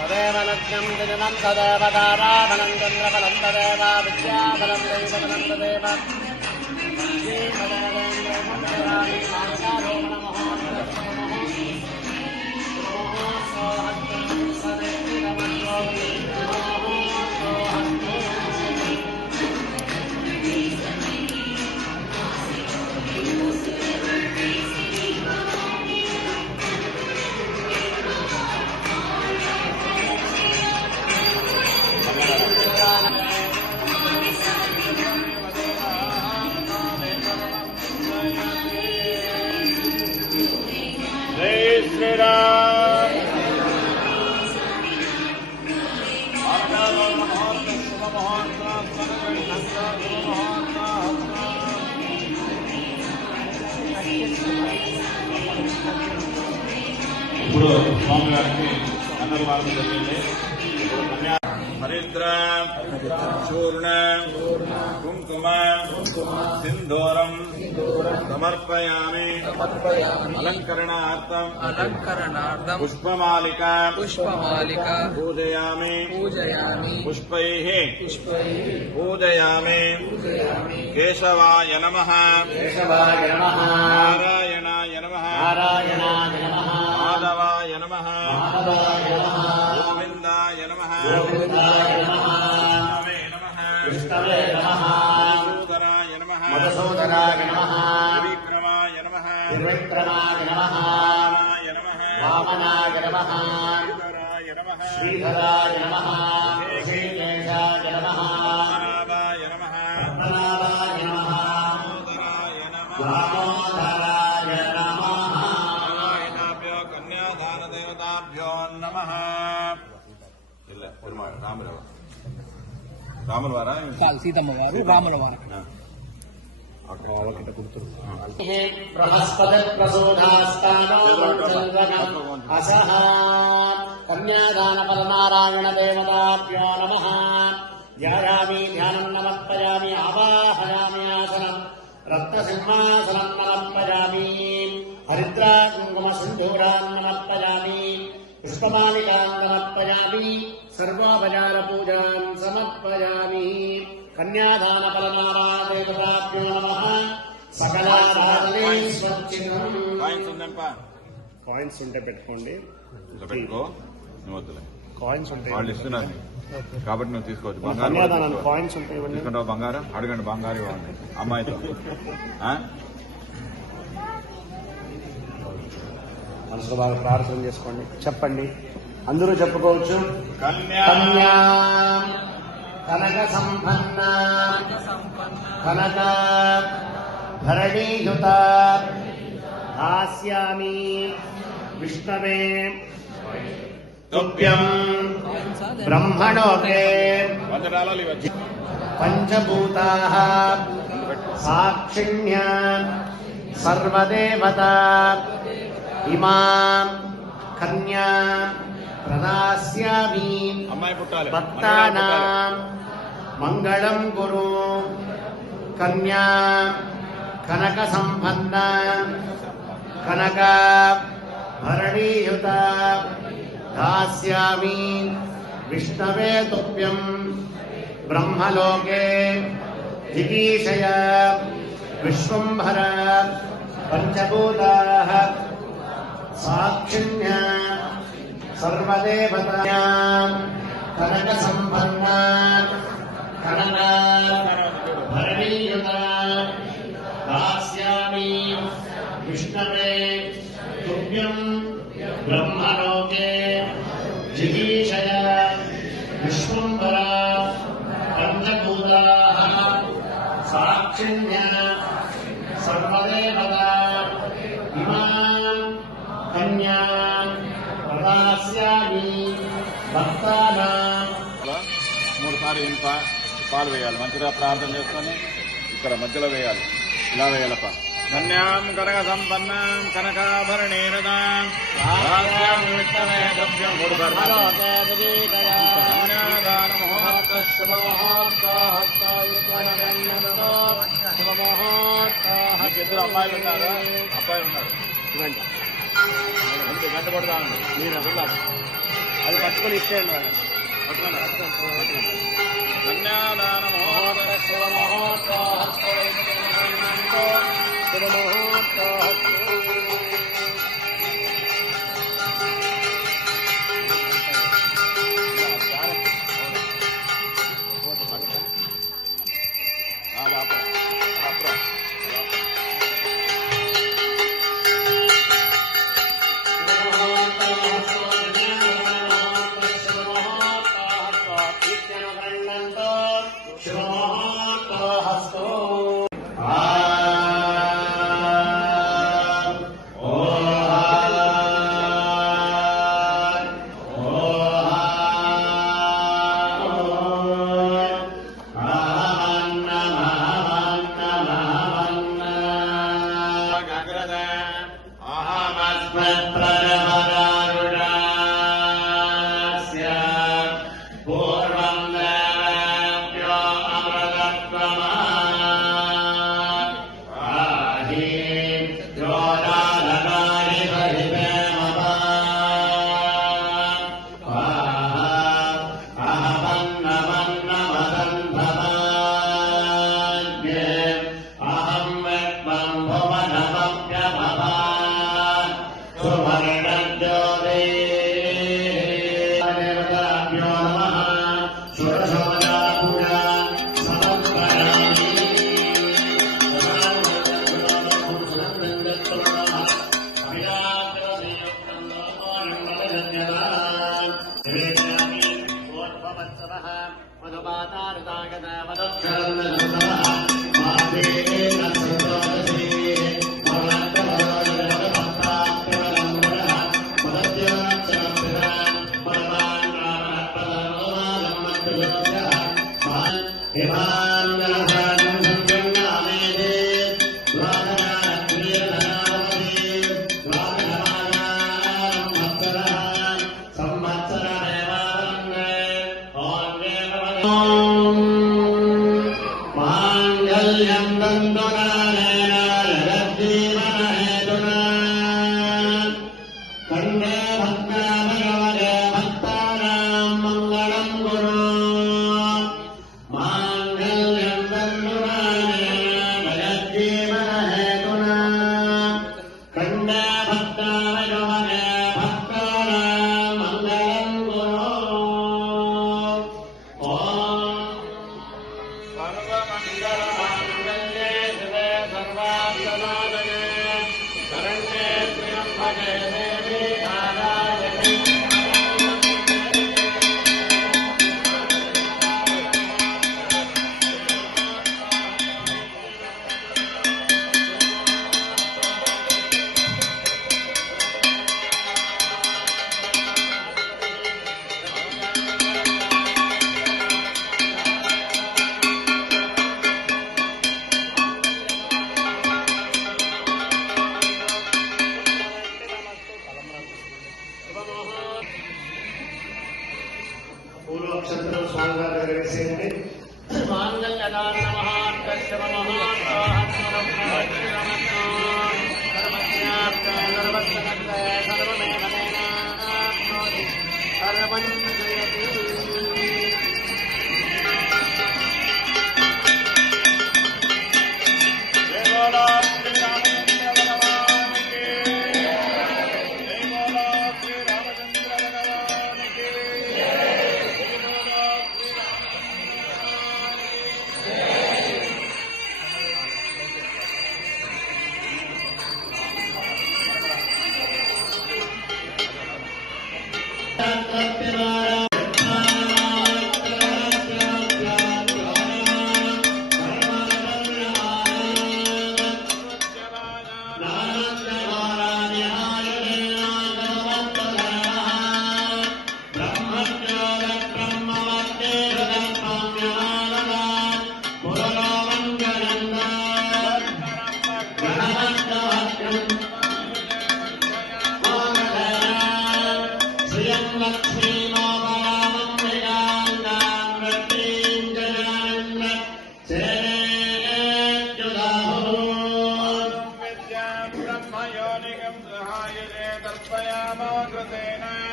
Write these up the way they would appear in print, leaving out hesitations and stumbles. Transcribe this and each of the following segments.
तदेव लग्नं दिनं तदेव दाराबलं चन्द्रबलं तदेव विद्याबलं दैवबलं तदेव ఇప్పుడు స్వామి గారికి అన్నపాలన జరిగింది. హరిద్ర చూర్ణ కుంకుమ సింధూరం సమర్పయామి. అలంకరణార్థం పుష్పమాలిక పూజయామి. పుష్పైః పూజయామి. కేశవాయ నమః. నారాయణాయ నమః. మాధవాయ నమః. గోవిందాయ నమః. విష్ణవే నమః. మధుసూదనాయ నమః. త్రివిక్రమాయ నమః. వామనాయ నమః. శ్రీధరాయ నమః. శ్రీకేశాయ నమః. పద్మనాభాయ నమః. దామోదరాయ నమః. నారాయణాభ్యో కన్యాదాన దేవతాభ్యో నమః. రాముల వారా సీతమ్మ వారు రాముల వారు కన్యాదాన పరనారాయణ దేవతాభ్యో నమః. ధ్యాయామి ధ్యానం నమస్పయామి. ఆవాహయామి ఆసనం రత్నసింహాసనం నమస్పయామి. హరిద్రా కుంకుమ సింధూరాన్ నమస్పయామి. పుష్పమాలికాన్ నమస్పయామి. సర్వోపచార పూజాన్ సమర్పయామి. కన్యాదాన పరనారాయణదేవతాభ్యో నమః. సకలారాధనే స్వచ్ఛితం. కాయిన్స్ ఉంటే పెట్టుకోండి. పెట్టుకో, నువ్వు వద్దులే. కాయిన్స్ ఉంటాయి, వాళ్ళు ఇస్తున్నారు కాబట్టి నువ్వు తీసుకోవచ్చు. బంగారం కాయిన్స్ ఉంటాయి. తీసుకుంటావు బంగారం? అడగండి, బంగారం ఇవ్వండి అమ్మాయితో. మనసులో బాగా ప్రార్థన చేసుకోండి, చెప్పండి, అందరూ చెప్పుకోవచ్చు. కన్యా కనక సంపన్న కనక భరణీయుత దాస్యామి విష్ణవే తుభ్యం బ్రహ్మణోకే పంచభూతాః సాక్షిణ్య సర్వదేవతా ఇమాం కన్యా ప్రదాస్యామి. భక్తానాం మంగళం కురు. కన్యా కనక సంపన్న కనక భరణీయుత దాస్యామి విష్ణవే తుభ్యం బ్రహ్మలోకే జిగీషయ విశ్వంభర పంచభూతాః సాక్షిణ్య సర్వదేవతాయాం కనక సంపన్న కనక భరణీయుత దాస్యామి విష్ణవే తుభ్యం ब्रह्मलोके जिगीषय विश्वम्भरा पञ्चभूताः साक्षिण्य सर्वदेवता इमां कन्यां प्रदास्यामि भक्तानां. 3 సార్లు ఇంప పాలు వేయాలి. మంచిగా ప్రార్థన చేసుకొని ఇక్కడ మధ్యలో వేయాలి. ఇలా వేయాలప్ప. కన్యాం కనక సంపన్నాం కనకాభరణేరదాం 3 సార్లు ఇద్దరు అమ్మాయిలు ఉన్నారు, అబ్బాయి ఉన్నారు. గంట కొడతా ఉంది. మీరు అసలు అది పట్టుకొని ఇచ్చేయండి. కన్యాదాన మహోదర శివ మహోత్సవ పూర్వక్షత్రం స్వామి గారి దగ్గర వేసేయండి.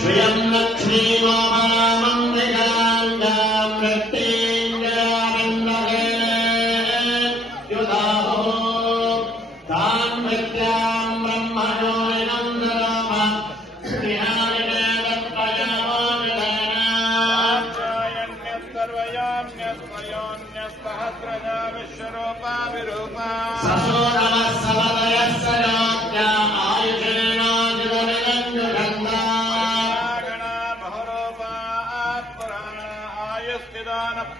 श्रियं लक्ष्मीमोहनामं मृगाङ्गां वृत्तीञ्जयानन्दे युधाहो तां विद्यां ब्रह्मयोनिनं ददाम स्नेहानिने दत्तयामो सर्वयाम्यस्वयोन्यस्तहस्रजा विश्वरूपा विरूपा ससोरवः सवदयः सयोज्ञा आयुषेणाजितनिरञ्जुषन्दा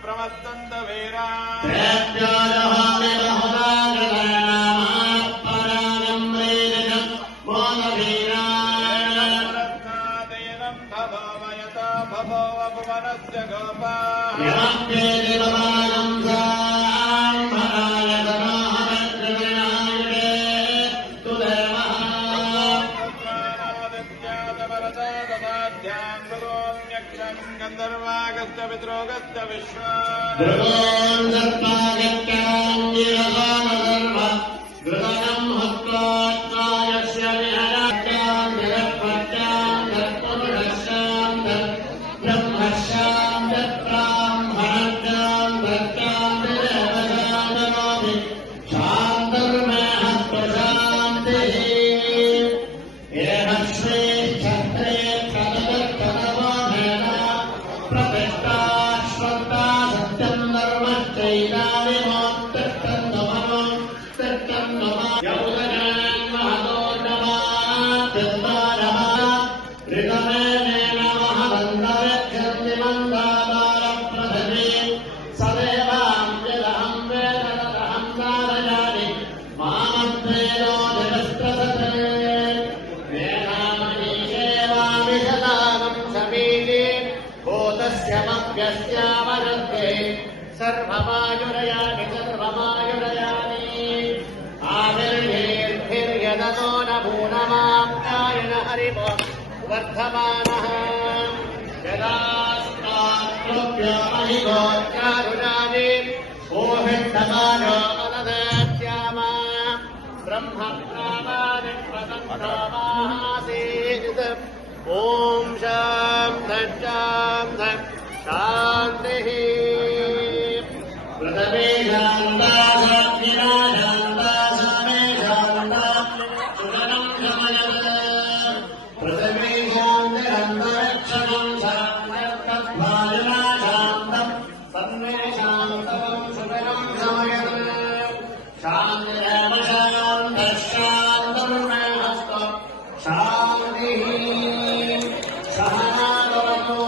प्रमस्तंद वीरा भवनस्य गोपा गंधर्वागस्य पितृगस्य विश्वा सर्वमायुरयानि सर्वमायुरयानि आविर्भिर्यदनो न भूनमाप्यायन हरिव वर्धमानः यदास्तात्रोऽप्यमहिगोत्यारुणानि ओहिष्ठमानो अनदास्याम ब्रह्मप्रामाणि स्वतन्त्रमासीत् ॐ शान्तिः शान्तिः प्रथमे शान्ता सात्विना शान्ता समे शान्ता सुगनं गमयत् प्रथमे शान्तिरन्तरिक्षणं शान्तत्वायुना शान्तं तन्मे शान्तं सुगनं गमयत् शान्तिरेव शान्तः शान्तं मे हस्तो शान्तिः सहना भवतु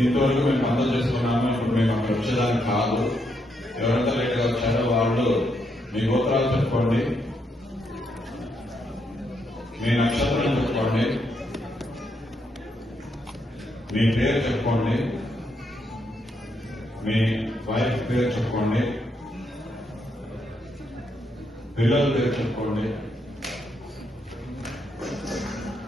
ఇంతవరకు మేము అందరూ చేసుకున్నాము. ఇప్పుడు మేము అక్కడ వచ్చేదానికి కాదు. ఎవరంతా లేట్గా వచ్చారో వాళ్ళు మీ గోత్రాలు చెప్పుకోండి, మీ నక్షత్రం చెప్పుకోండి, మీ పేరు చెప్పుకోండి, మీ వైఫ్ పేరు చెప్పుకోండి, పిల్లల పేరు చెప్పుకోండి.